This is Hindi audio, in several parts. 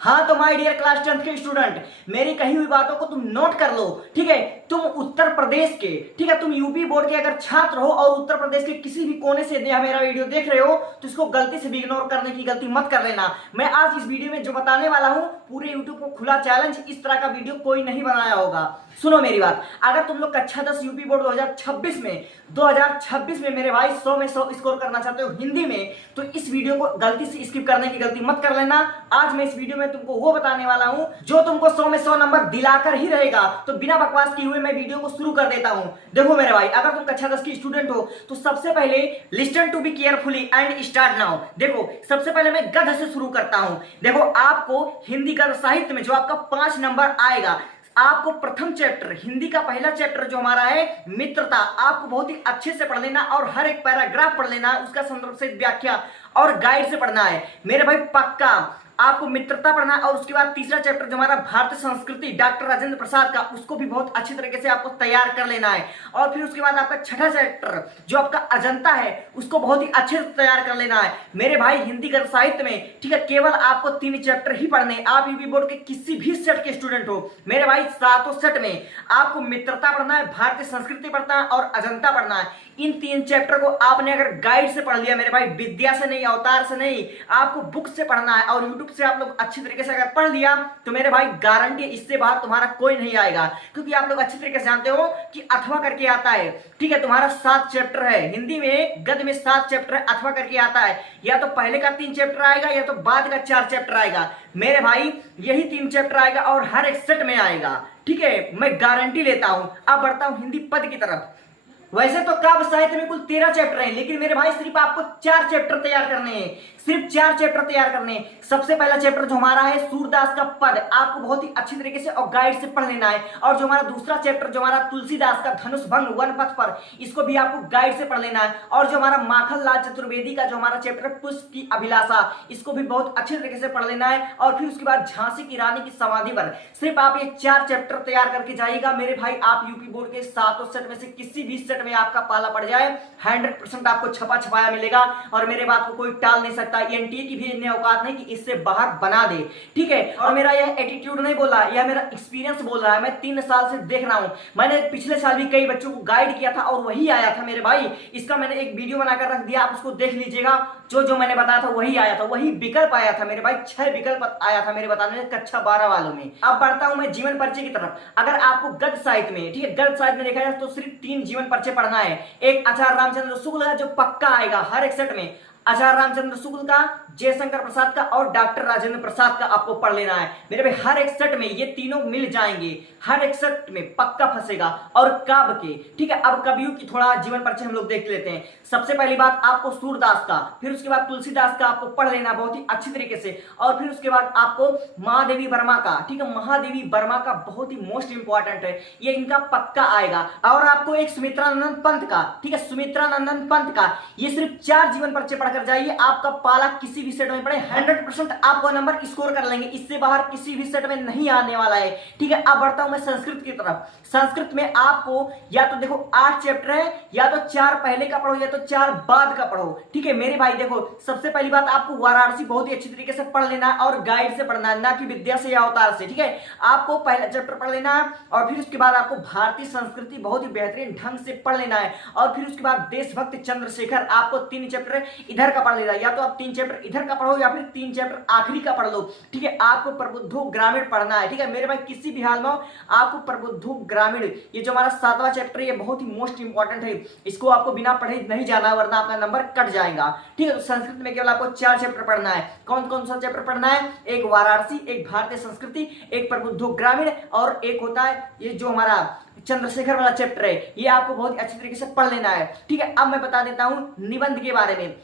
हाँ तो माय डियर क्लास 10th के स्टूडेंट, मेरी कही हुई बातों को तुम नोट कर लो। ठीक है, तुम उत्तर प्रदेश के, ठीक है, तुम यूपी बोर्ड के अगर छात्र हो और उत्तर प्रदेश के किसी भी कोने से यह मेरा वीडियो देख रहे हो तो इसको गलती से भी इग्नोर करने की गलती मत कर लेना। मैं आज इस वीडियो में जो बताने वाला हूं, पूरे यूट्यूब को खुला चैलेंज, इस तरह का वीडियो कोई नहीं बनाया होगा। सुनो मेरी बात, अगर तुम लोग कक्षा 10 यूपी बोर्ड 2026 में मेरे भाई 100 में 100 स्कोर करना चाहते हो हिंदी में, तो इस वीडियो को गलती से स्किप करने की गलती मत कर लेना। आज मैं इस वीडियो में तुमको वो बताने वाला हूं जो तुमको 100 में 100 नंबर दिलाकर ही रहेगा। तो बिना बकवास किए हुए मैं वीडियो को शुरू कर देता हूं। देखो मेरे भाई, अगर तुम कक्षा 10 की स्टूडेंट हो तो सबसे पहले listen to be carefully and start now. देखो सबसे पहले मैं गद्य से शुरू करता हूं। देखो आपको हिंदी गद्य साहित्य में जो आपका 5 नंबर आएगा, आपको प्रथम चैप्टर हिंदी का पहला चैप्टर जो हमारा है मित्रता, आपको बहुत ही अच्छे से पढ़ लेना और हर एक पैराग्राफ पढ़ लेना, उसका संदर्भ से व्याख्या और गाइड से पढ़ना है मेरे भाई। पक्का आपको मित्रता पढ़ना है। और उसके बाद तीसरा चैप्टर जो हमारा भारतीय संस्कृति डॉक्टर राजेंद्र प्रसाद का, उसको भी बहुत अच्छी तरीके से आपको तैयार कर लेना है। और फिर उसके बाद आपका छठा चैप्टर जो आपका अजंता है, उसको बहुत ही अच्छे से तैयार कर लेना है मेरे भाई हिंदी गद्य साहित्य में। ठीक है, केवल आपको 3 चैप्टर ही पढ़ने हैं। आप यूपी बोर्ड के किसी भी सेट के स्टूडेंट हो मेरे भाई, 7 सेट में आपको मित्रता पढ़ना है, भारतीय संस्कृति पढ़ना है और अजंता पढ़ना है। इन 3 चैप्टर को आपने अगर गाइड से पढ़ लिया मेरे भाई, विद्या से नहीं, अवतार से नहीं, आपको बुक से पढ़ना है और यूट्यूब से आप लोग अच्छी तरीके से अगर पढ़ लिया तो मेरे भाई गारंटी, इससे बाहर तुम्हारा कोई नहीं आएगा। क्योंकि आप लोग अच्छी तरीके से जानते हो कि अथवा करके आता है। ठीक है, तुम्हारा 7 चैप्टर है हिंदी में, गद्य में 7 चैप्टर है, अथवा करके आता है। या तो पहले का 3 चैप्टर आएगा या तो बाद का 4 चैप्टर आएगा मेरे भाई, यही 3 चैप्टर आएगा और हर एक सेट में आएगा। ठीक है, मैं गारंटी लेता हूं। अब बढ़ता हूं हिंदी पद की तरफ। वैसे तो काव्य साहित्य में कुल 13 चैप्टर हैं, लेकिन मेरे भाई सिर्फ आपको 4 चैप्टर तैयार करने हैं, सिर्फ 4 चैप्टर तैयार करने हैं। सबसे पहला चैप्टर जो हमारा है सूरदास का पद, आपको बहुत ही अच्छी तरीके से और गाइड से पढ़ लेना है। और जो हमारा दूसरा चैप्टर जो हमारा तुलसीदास का धनुष भंग वन पथ पर, इसको भी आपको गाइड से पढ़ लेना है। और जो हमारा माखन लाल चतुर्वेदी का जो हमारा चैप्टर पुष्प की अभिलाषा, इसको भी बहुत अच्छे तरीके से पढ़ लेना है। और फिर उसके बाद झांसी की रानी की समाधि पर, सिर्फ आप ये 4 चैप्टर तैयार करके जाइएगा मेरे भाई। आप यूपी बोर्ड के 7 सेट में से किसी भी सेट में आपका पाला पड़ जाए, 100% आपको छपा छपाया मिलेगा। और मेरे बात को कोई टाल नहीं सकता। एनटीए की भी इतनी औकात नहीं कि इससे बाहर बना दे। ठीक है, और मेरा यह एटीट्यूड नहीं बोल रहा है, यह मेरा एक्सपीरियंस बोल रहा है। मैं 3 साल से देख रहा हूं, मैंने पिछले साल भी कई बच्चों को गाइड किया था और वही आया था मेरे भाई। इसका मैंने एक वीडियो बनाकर रख दिया, आप उसको देख लीजिएगा। जो जो मैंने बताया था वही आया था, वही विकल्प आया था मेरे भाई। 6 विकल्प आया था मेरे बताने में कक्षा 12 वालों में। अब बढ़ता हूं मैं जीवन परिचय की तरफ। अगर आपको गद्य साहित्य में, ठीक है, गद्य साहित्य में देखा जाए तो सिर्फ 3 जीवन परिचय पढ़ना है। एक आचार्य रामचंद्र शुक्ल का जो पक्का आएगा हर एक सेट में, आचार्य रामचंद्र शुक्ल का, जयशंकर प्रसाद का और डॉक्टर राजेंद्र प्रसाद का आपको पढ़ लेना है मेरे भाई। हर एक सेट में ये तीनों मिल जाएंगे, हर एक सेट में पक्का फंसेगा। और काव्य के, ठीक है, अब कवियों की थोड़ा जीवन परिचय हम लोग देख लेते हैं। सबसे पहली बात आपको सूरदास का, फिर उसके बाद तुलसीदास का आपको पढ़ लेना बहुत ही अच्छी तरीके से। और फिर उसके बाद आपको महादेवी वर्मा का, ठीक है, महादेवी वर्मा का बहुत ही मोस्ट इंपॉर्टेंट है, ये इनका पक्का आएगा। और आपको एक सुमित्रानंद पंत का, ठीक है, सुमित्रानंद पंत का, ये सिर्फ 4 जीवन परिचय पढ़कर जाइए, आपका पाला किसी भी सेट में पड़े 100% आपको नंबर स्कोर कर लेंगे, इससे बाहर किसी भी सेट में नहीं आने वाला है। ठीक है, अब बढ़ता हूं मैं संस्कृत की तरफ। संस्कृत में आपको या तो देखो 8 चैप्टर है, या तो 4 पहले का पढ़ो या तो 4 बाद का पढ़ो। ठीक है मेरे भाई, देखो सबसे पहली बात आपको वाराणसी बहुत ही अच्छी तरीके से पढ़ लेना है और गाइड से पढ़ना है, ना कि विद्या से या अवतार से। ठीक है, आपको पहला चैप्टर पढ़ लेना है और फिर उसके बाद आपको भारतीय संस्कृति बहुत ही बेहतरीन ढंग से पढ़ लेना है। और फिर उसके बाद देशभक्त चंद्रशेखर, आपको 3 चैप्टर इधर का पढ़ लेना, या तो आप 3 चैप्टर इधर का पढ़ो या फिर 3 चैप्टर आखिरी का पढ़ लो। ठीक है, आपको प्रबुद्धो ग्रामीण पढ़ना है। ठीक है मेरे भाई, किसी भी हाल में आपको प्रबुद्धो ग्रामीण, ये जो हमारा 7वां चैप्टर है, ये बहुत ही मोस्ट इंपॉर्टेंट है, इसको आपको बिना पढ़े नहीं जाना वरना आपका नंबर कट जाएगा। ठीक है, तो संस्कृत में केवल आपको 4 चैप्टर पढ़ना है। कौन कौन सा चैप्टर पढ़ना है? एक वाराणसी, एक भारतीय संस्कृति, एक प्रबुद्धो ग्रामीण और एक होता है ये जो हमारा चंद्रशेखर वाला चैप्टर है, ये आपको बहुत अच्छी तरीके से पढ़ लेना है। ठीक है, अब मैं बता देता हूं निबंध के बारे में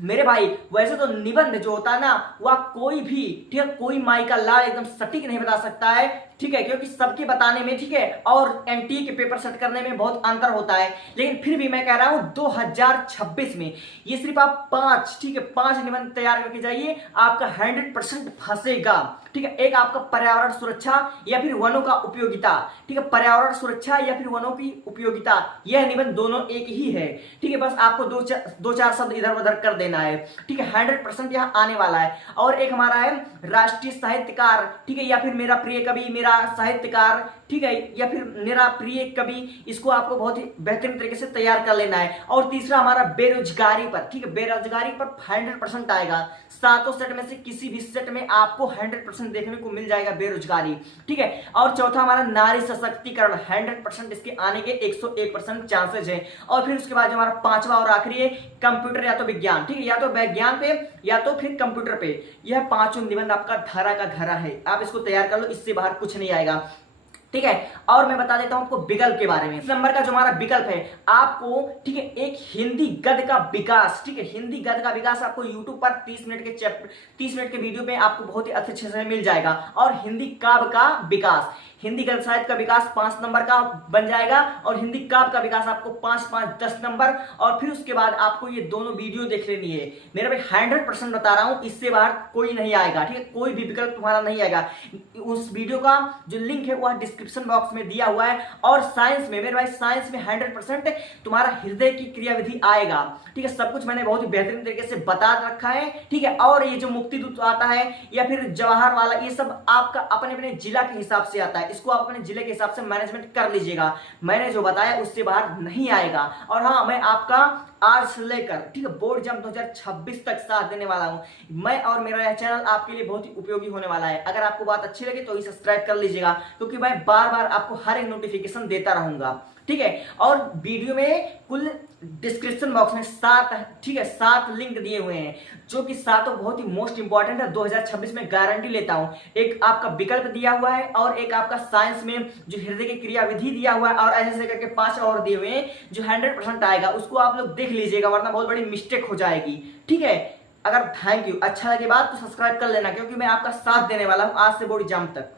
मेरे भाई। वैसे तो निबंध जो होता है ना, वह कोई भी, ठीक है, कोई माई का लाल एकदम सटीक नहीं बता सकता है। ठीक है, क्योंकि सबके बताने में, ठीक है, और एनटीए के पेपर सेट करने में बहुत अंतर होता है। लेकिन फिर भी मैं कह रहा हूं 2026 में ये सिर्फ आप 5, ठीक है, 5 निबंध तैयार करके जाइए, आपका 100% फंसेगा। ठीक है, एक आपका पर्यावरण सुरक्षा या फिर वनों का उपयोगिता। ठीक है, पर्यावरण सुरक्षा या फिर वनों की उपयोगिता, यह निबंध दोनों एक ही है। ठीक है, बस आपको दो चार शब्द इधर उधर कर देना है। ठीक है, 100% यहाँ आने वाला है। और एक हमारा है राष्ट्रीय साहित्यकार, ठीक है, या फिर मेरा प्रिय कवि, मेरा साहित्यकार, ठीक है, या फिर मेरा प्रिय कवि, इसको आपको बहुत ही बेहतरीन तरीके से तैयार कर लेना है। और तीसरा हमारा बेरोजगारी पर, ठीक है, बेरोजगारी पर 100% आएगा। सातों सेट में से किसी भी सेट में आपको 100% देखने को मिल जाएगा बेरोजगारी। ठीक है, और चौथा हमारा नारी सशक्तिकरण, 100% इसके आने के 101% चांसेस है। और फिर उसके बाद जो हमारा पांचवा और आखिरी है कंप्यूटर या तो विज्ञान, ठीक है, या तो विज्ञान पे या तो फिर कंप्यूटर पे। यह पांचों निबंध आपका धरा का धरा है, आप इसको तैयार कर लो, इससे बाहर कुछ नहीं आएगा। ठीक है, और मैं बता देता हूं आपको विकल्प के बारे में। इस नंबर का जो हमारा विकल्प है आपको, ठीक है, एक हिंदी गद्य का विकास, ठीक है, हिंदी गद्य का विकास आपको YouTube पर 30 मिनट के वीडियो में आपको बहुत ही अच्छे से मिल जाएगा। और हिंदी काव्य का विकास, हिंदी गद्य साहित्य का विकास 5 नंबर का बन जाएगा। और हिंदी काव्य का विकास आपको 5 5 10 नंबर। और फिर उसके बाद आपको ये दोनों वीडियो देख लेनी है। मेरा भाई 100% बता रहा हूं, इससे बाहर कोई नहीं आएगा। ठीक है, कोई भी विकल्प तुम्हारा नहीं आएगा। उस वीडियो का जो लिंक है वह डिस्क्रिप्शन बॉक्स में दिया हुआ है। और साइंस में, मेरे भाई साइंस में 100% तुम्हारा हृदय की क्रियाविधि आएगा। ठीक है, सब कुछ मैंने बहुत ही बेहतरीन तरीके से बता रखा है। ठीक है, और ये जो मुक्ति दूत आता है या फिर जवाहर वाला, ये सब आपका अपने अपने जिला के हिसाब से आता है। इसको आप अपने जिले के हिसाब से मैनेजमेंट कर लीजिएगा। मैंने जो बताया उससे बाहर नहीं आएगा। और हाँ, मैं आपका आज से लेकर, ठीक है, बोर्ड एग्जाम 2026 तक साथ देने वाला हूं। मैं और मेरा यह चैनल आपके लिए बहुत ही उपयोगी होने वाला है। अगर आपको बात अच्छी लगे तो सब्सक्राइब कर लीजिएगा, क्योंकि मैं बार बार आपको हर एक नोटिफिकेशन देता रहूंगा। ठीक है, और वीडियो में कुल डिस्क्रिप्शन बॉक्स में 7, ठीक है, 7 लिंक दिए हुए हैं, जो कि सातों बहुत ही मोस्ट इंपॉर्टेंट है। 2026 में गारंटी लेता हूं। एक आपका विकल्प दिया हुआ है, और एक आपका साइंस में जो हृदय की क्रियाविधि दिया हुआ है, और ऐसे करके 5 और दिए हुए हैं जो 100% आएगा। उसको आप लोग देख लीजिएगा, वरना बहुत बड़ी मिस्टेक हो जाएगी। ठीक है, अगर थैंक यू अच्छा लगे बात तो सब्सक्राइब कर लेना, क्योंकि मैं आपका साथ देने वाला हूं आज से बोर्ड एग्जाम तक।